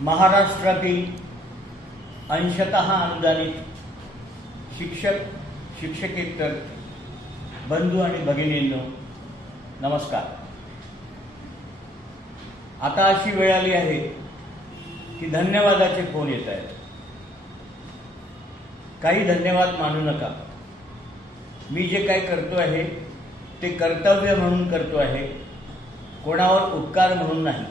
महाराष्ट्रातील अंशतः अनुदानित शिक्षक शिक्षकेतर बंधू आणि भगिनींनो नमस्कार। आता अशी वेळ आली आहे की धन्यवादाचे फोन येत आहेत। काही धन्यवाद मानू नका। मी जे काही करतो आहे ते कर्तव्य म्हणून करतो आहे, कोणावर उपकार म्हणून नाही।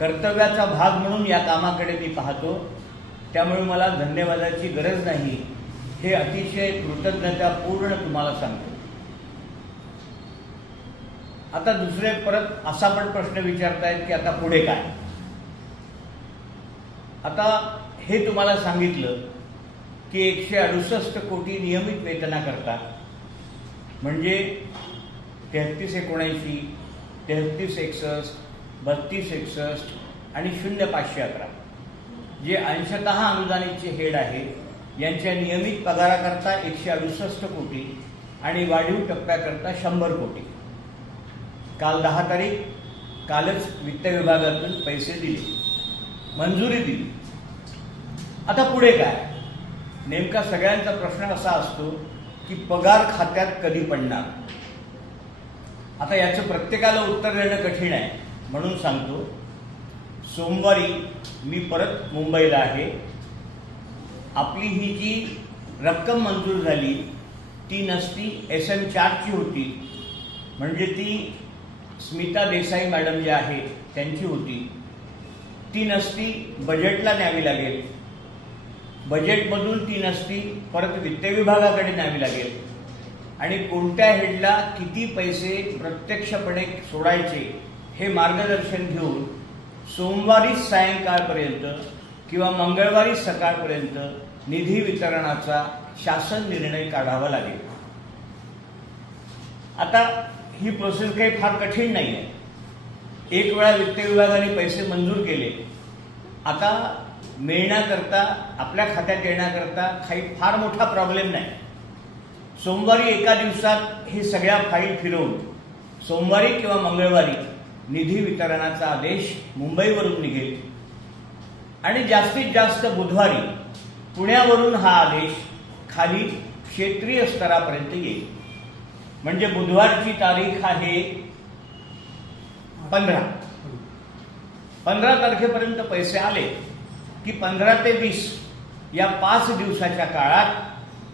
कर्तव्याचा भाग म्हणून या कामाकडे मी पाहतो, त्यामुळे मला धन्यवादाची गरज नाही हे अतिशय कृतज्ञतापूर्ण तुम्हाला सांगतो। आता दुसरे परत असा पण प्रश्न विचारतायत की आता पुढे काय। आता हे तुम्हाला सांगितलं की 168 कोटी नियमित वेतनाकरता, म्हणजे 3379, 3361, 3261 आणि 0511 जे अंशतः अनुदानितचे हेड आहे यांच्या नियमित पगाराकरता 168 कोटी आणि वाढीव टप्प्याकरता 100 कोटी। काल 10 तारीख, कालच वित्त विभागातून पैसे दिले, मंजुरी दिली। आता पुढे काय? नेमका सगळ्यांचा प्रश्न असा असतो की पगार खात्यात कधी पडणार। आता याचं प्रत्येकाला उत्तर देणं कठीण आहे, म्हणून सांगतो। सोमवारी मी परत मुंबईला आहे। आपली ही जी रक्कम मंजूर झाली ती नसती SM4ची होती, म्हणजे ती स्मिता देसाई मॅडम जे आहे त्यांची होती। ती नसती बजेटला न्यावी लागेल, बजेटमधून ती नसती परत वित्त विभागाकडे न्यावी लागेल, आणि कोणत्या हेडला किती पैसे प्रत्यक्षपणे सोडायचे हे मार्गदर्शन घेऊन सोमवारी सायंकाळपर्यंत किंवा मंगळवारी सकाळपर्यंत निधी वितरणाचा शासन निर्णय काढावा लागेल। आता ही प्रोसेस काही फार कठीण नाही आहे। एक वेळा वित्त विभागाने पैसे मंजूर केले, आता मिळण्याकरता आपल्या खात्यात येण्याकरता काही फार मोठा प्रॉब्लेम नाही। सोमवारी एका दिवसात हे सगळ्या फाईल फिरवून सोमवारी किंवा मंगळवारी निधी वितरणाचा आदेश मुंबईवरून निघेल, आणि जास्तीत जास्त बुधवारी पुण्यावरून हा आदेश खाली क्षेत्रीय स्तरापर्यंत येईल। म्हणजे बुधवारची तारीख आहे 15 तारखेपर्यंत पैसे आले की 15 ते 20 या 5 दिवसाच्या काळात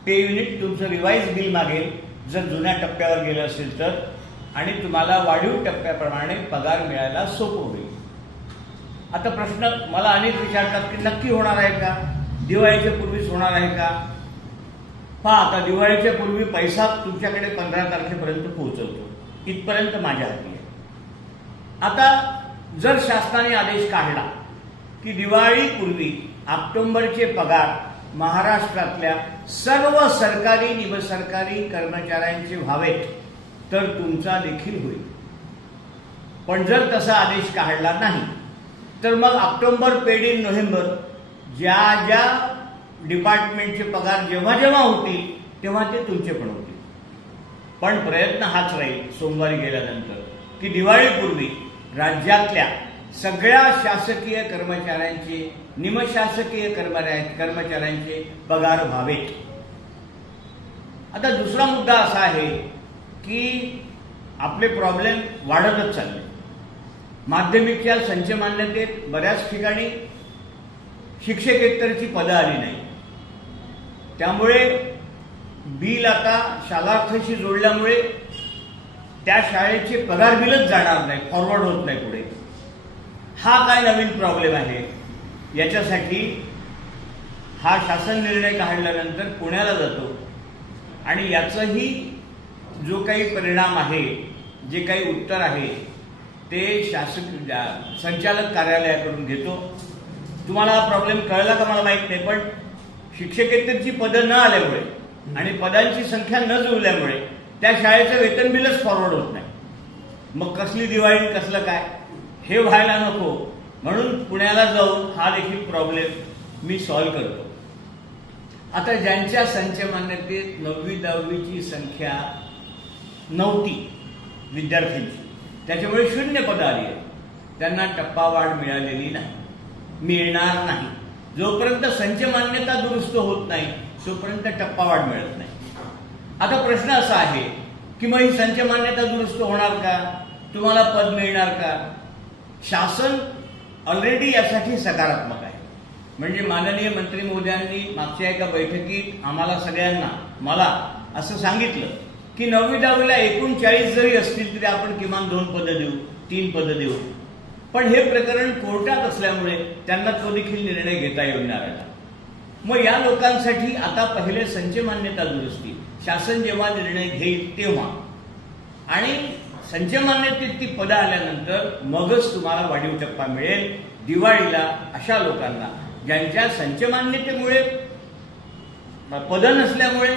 पे युनिट तुमचं रिवाइज बिल मागेल, जर जुन्या टप्प्यावर गेलं असेल तर, आणि तुम्हाला वाढीव टप्प्याप्रमाणे पगार मिळायला सोपं होईल। आता प्रश्न मला अनेक विचारतात की नक्की होणार आहे का, दिवाळीच्या पूर्वीच होणार आहे का? पहा, आता दिवाळीच्या पूर्वी पैसा तुमच्याकडे 15 तारखेपर्यंत पोहोचवतो, इथपर्यंत माझ्या हाती आहे। आता जर शासनाने आदेश काढला की दिवाळीपूर्वी ऑक्टोबरचे पगार महाराष्ट्रातल्या सर्व सरकारी निमसरकारी कर्मचाऱ्यांचे व्हावेत तर तुमचा देखील होईल। पण जर तसा आदेश काढला नाही तर मग ऑक्टोबर पेड इन नोव्हेंबर ज्या ज्या डिपार्टमेंटचे पगार जेव्हा जेव्हा होतील तेव्हा ते तुमचे पण होतील। पण प्रयत्न हाच राहील सोमवारी गेल्यानंतर की दिवाळीपूर्वी राज्यातल्या सगळ्या शासकीय कर्मचाऱ्यांचे, निमशासकीय कर्मचाऱ्यांचे पगार व्हावेत। आता दुसरा मुद्दा असा आहे की आपले प्रॉब्लेम वाढतच चालले। माध्यमिकच्या संच मान्यतेत बऱ्याच ठिकाणी शिक्षकेतरची पदं आली नाही, त्यामुळे बिल आता शालार्थाशी जोडल्यामुळे त्या शाळेचे पगार बिलच जाणार नाही, फॉरवर्ड होत नाही पुढे। हा काय नवीन प्रॉब्लेम आहे? याच्यासाठी हा शासन निर्णय काढल्यानंतर पुण्याला जातो, आणि याचाही जो काही परिणाम आहे, जे काही उत्तर आहे ते संचालक कार्यालयाकडून घेतो। तुम्हाला हा प्रॉब्लेम कळला का मला माहित नाही, पण शिक्षकेतरची पदं न आल्यामुळे आणि पदांची संख्या न जुळल्यामुळे त्या शाळेचं वेतन बिलच फॉरवर्ड होत नाही। मग कसली दिवाळी, कसलं काय, हे व्हायला नको म्हणून पुण्याला जाऊन हा देखील प्रॉब्लेम मी सॉल्व्ह करतो। आता ज्यांच्या संच मान्यतेत 9वी 10वीची संख्या नव्हती विद्यार्थ्यांची, त्याच्यामुळे 0 पदं आली आहेत, त्यांना टप्पावाढ मिळालेली नाही, मिळणार नाही. जोपर्यंत संच मान्यता दुरुस्त होत नाही तोपर्यंत टप्पावाढ मिळत नाही. आता प्रश्न असा आहे की मग ही संच मान्यता दुरुस्त होणार का, तुम्हाला पद मिळणार का? शासन ऑलरेडी यासाठी सकारात्मक आहे. म्हणजे माननीय मंत्री महोदयांनी मागच्या एका बैठकीत आम्हाला सगळ्यांना, मला असं सांगितलं की 9वी-10वीला एकूण 40 जरी असतील तरी आपण किमान 2 पदं देऊ, 3 पदं देऊ. पण हे प्रकरण कोर्टात असल्यामुळे त्यांना तो देखील निर्णय घेता येणार आला. मग या लोकांसाठी आता पहिले संच मान्यता दुरुस्ती शासन जेव्हा निर्णय घेईल तेव्हा, आणि संच मान्यतेत ती पदं आल्यानंतर मगच तुम्हाला वाढीव टप्पा मिळेल. दिवाळीला अशा लोकांना ज्यांच्या संच मान्यतेमुळे, पदं नसल्यामुळे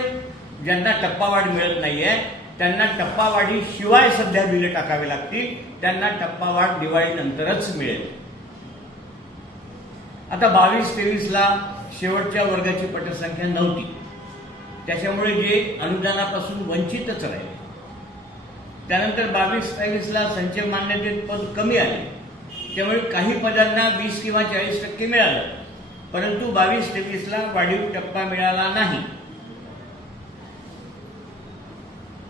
ज्यांना टप्पावाढ मिळत नाहीये त्यांना टप्पावाढी शिवाय सध्या बिलं टाकावी लागतील. त्यांना टप्पावाढ दिवाळीनंतरच मिळेल. आता 22-23ला शेवटच्या वर्गाची पटसंख्या नव्हती, त्याच्यामुळे जे अनुदानापासून वंचितच राहिले. त्यानंतर 22-23ला संच मान्यतेत पद कमी आले, त्यामुळे काही पदांना 20 किंवा 40% मिळालं, परंतु 22-23ला वाढीव टप्पा मिळाला नाही.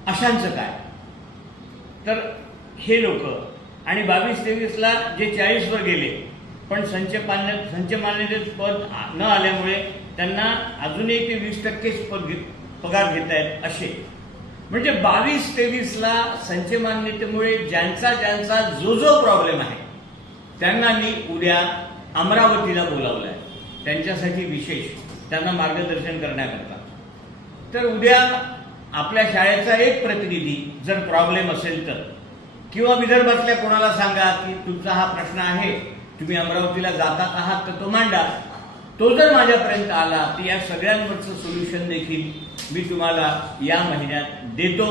अशांचं काय? तर हे लोक आणि 22-23ला जे 40 वर गेले पण संच मान्यतेत पद न आल्यामुळे त्यांना अजूनही ते 20%च पगार घेत आहेत असे. म्हणजे 22-23ला संच मान्यतेमुळे ज्यांचा जो प्रॉब्लेम आहे त्यांना मी उद्या अमरावतीला बोलावलं आहे, त्यांच्यासाठी विशेष त्यांना मार्गदर्शन करण्याकरता. तर उद्या आपल्या शाळेचा एक प्रतिनिधी जर प्रॉब्लेम असेल तर, किंवा विदर्भातल्या कोणाला सांगा की तुमचा हा प्रश्न आहे, तुम्ही अमरावतीला जातात आहात तर तो मांडा. तो जर माझ्यापर्यंत आला तर या सगळ्यांवरचं सोल्युशन देखील मी तुम्हाला या महिन्यात देतो.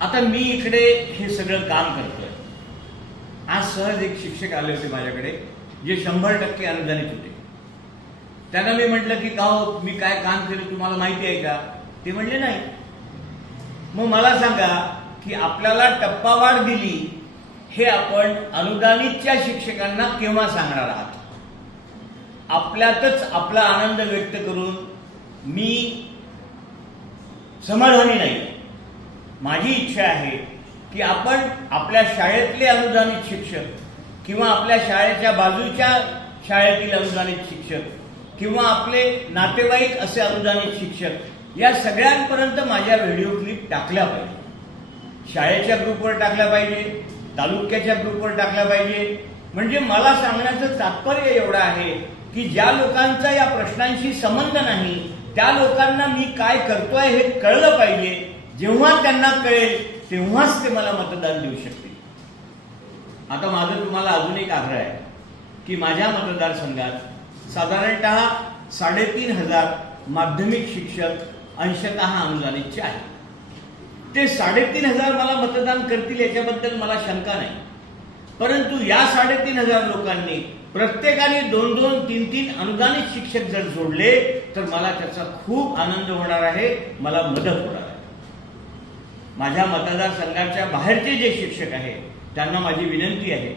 आता मी इकडे हे सगळं काम करतोय. आज सहज एक शिक्षक आले होते माझ्याकडे जे 100% अनुदानित होते. त्यांना मी म्हटलं की का हो, मी काय काम केलं तुम्हाला माहिती आहे का? ते म्हणले नाही. मग मला सांगा की आपल्याला टप्पावाढ दिली हे आपण अनुदानितच्या शिक्षकांना केव्हा सांगणार आहात? आपल्यातच आपला आनंद व्यक्त करून मी समाधानी नाही. माझी इच्छा आहे की आपण आपल्या शाळेतले अनुदानित शिक्षक किंवा आपल्या शाळेच्या बाजूच्या शाळेतील अनुदानित शिक्षक किंवा आपले नातेवाईक असे अनुदानित शिक्षक या सगळ्यांपर्यंत माझ्या व्हिडिओ क्लिप टाकल्या पाहिजे. शाळेच्या ग्रुपवर टाकल्या पाहिजे, तालुक्याच्या ग्रुपवर टाकल्या पाहिजे. म्हणजे मला सांगण्याचं तात्पर्य एवढं आहे की ज्या लोकांचा या प्रश्नांशी संबंध नाही त्या लोकांना मी काय करतोय हे कळलं पाहिजे. जेव्हा त्यांना कळेल तेव्हाच ते मला मतदान देऊ शकतील. आता माझं तुम्हाला अजून एक आग्रह आहे की माझ्या मतदारसंघात साधारणतः 3,500 माध्यमिक शिक्षक अंशतः अनुदानितचे आहेत. ते 3,500 मला मतदान करतील याच्याबद्दल मला शंका नाही. परंतु या 3,500 लोकांनी प्रत्येकाने 2-2, 3-3 अनुदानित शिक्षक जर जोडले तर मला त्याचा खूप आनंद होणार आहे, मला मदत होणार आहे. माझ्या मतदारसंघाच्या बाहेरचे जे शिक्षक आहेत त्यांना माझी विनंती आहे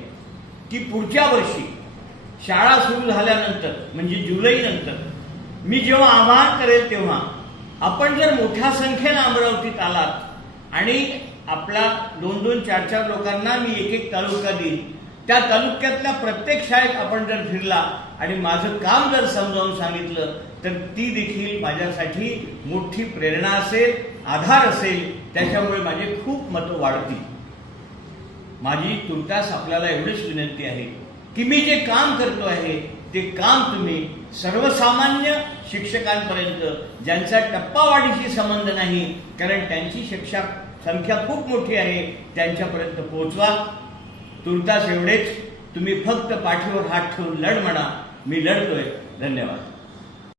की पुढच्या वर्षी शाळा सुरू झाल्यानंतर म्हणजे जुलैनंतर मी जेव्हा आवाहन करेल तेव्हा आपण जर मोठ्या संख्येनं अमरावतीत आलात आणि आपला 2-2, 4-4 लोकांना मी एक तालुका देईन, त्या तालुक्यातल्या प्रत्येक शाळेत आपण जर फिरला आणि माझं काम जर समजावून सांगितलं तर ती देखील माझ्यासाठी मोठी प्रेरणा असेल, आधार असेल. त्याच्यामुळे माझे खूप मतं वाढतील. माझी तुर्तास आपल्याला एवढीच विनंती आहे की मी जे काम करतो आहे ते काम तुम्ही सर्वसामान्य शिक्षकांपर्यंत ज्यांचा टप्पावाढीशी संबंध नाही, कारण त्यांची शिक्षक संख्या खूप मोठी आहे, त्यांच्यापर्यंत पोहोचवा. तुर्तास एवढेच. तुम्ही फक्त पाठीवर हात ठेवून लढ म्हणा. मी लढतोय. धन्यवाद.